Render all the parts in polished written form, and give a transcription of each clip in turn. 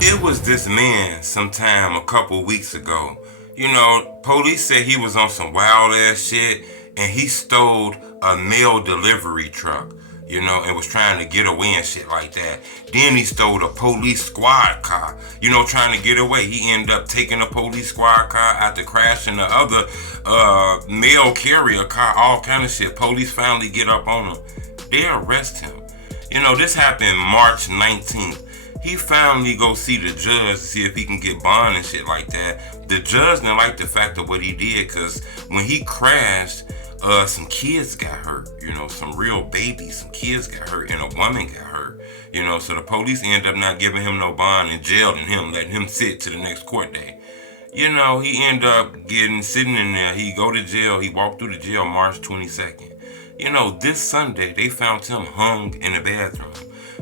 It was this man sometime a couple weeks ago. Police said he was on some wild ass shit and he stole a mail delivery truck, and was trying to get away and shit like that. Then he stole a police squad car, trying to get away. He ended up taking a police squad car after crashing the other mail carrier car, all kind of shit. Police finally get up on him. They arrest him. This happened March 19th. He finally go see the judge to see if he can get bond and shit like that. The judge didn't like the fact of what he did because when he crashed, some kids got hurt. Some real babies, some kids got hurt, and a woman got hurt. So the police ended up not giving him no bond and jailing him, letting him sit to the next court day. He ended up sitting in there. He go to jail. He walked through the jail March 22nd. This Sunday they found him hung in the bathroom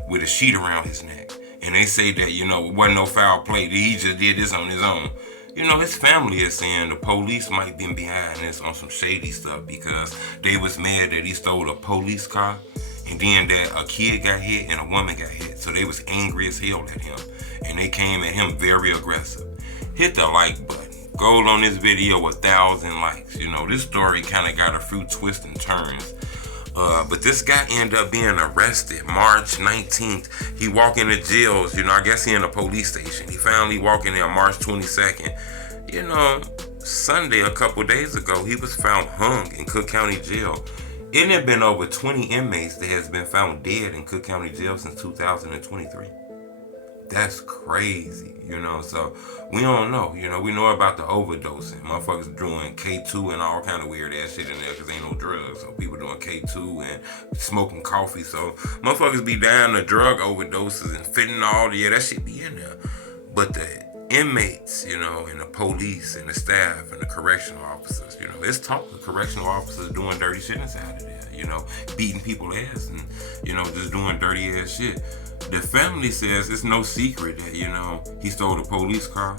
with a sheet around his neck. And they say that, it wasn't no foul play. That he just did this on his own. His family is saying the police might be behind this on some shady stuff because they was mad that he stole a police car and then that a kid got hit and a woman got hit. So they was angry as hell at him. And they came at him very aggressive. Hit the like button. Goal on this video 1,000 likes. This story kind of got a few twists and turns. But this guy ended up being arrested March 19th. He walked into jails, I guess he in a police station. He finally walked in there March 22nd. Sunday, a couple days ago, he was found hung in Cook County Jail. It had been over 20 inmates that has been found dead in Cook County Jail since 2023. That's crazy, so we don't know. We know about the overdosing. Motherfuckers doing K2 and all kind of weird ass shit in there because ain't no drugs. So people doing K2 and smoking coffee. So motherfuckers be dying of drug overdoses and fentanyl. Yeah, that shit be in there. But the inmates, and the police and the staff and the correctional officers, it's talk of correctional officers doing dirty shit inside of there, beating people ass and, just doing dirty ass shit. The family says it's no secret that, he stole a police car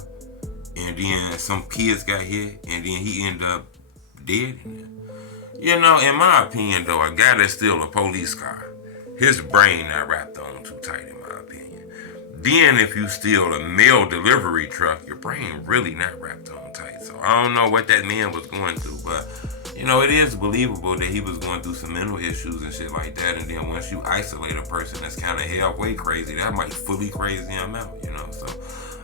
and then some kids got hit and then he ended up dead in it. In my opinion though, a guy that steal a police car, his brain not wrapped on too tight in my opinion. Then if you steal a mail delivery truck, your brain really not wrapped on tight. So I don't know what that man was going through, but it is believable that he was going through some mental issues and shit like that. And then once you isolate a person that's kind of halfway crazy, that might fully crazy him out, So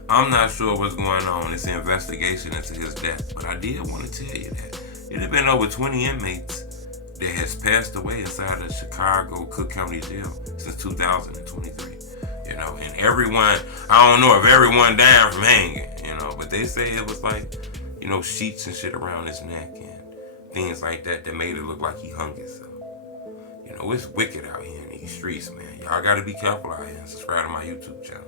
I'm not sure what's going on. It's an investigation into his death. But I did want to tell you that it had been over 20 inmates that has passed away inside the Chicago Cook County Jail since 2023. And everyone, I don't know if everyone died from hanging, but they say it was like, sheets and shit around his neck and things like that made it look like he hung himself. It's wicked out here in these streets, man. Y'all gotta be careful out here and subscribe to my YouTube channel.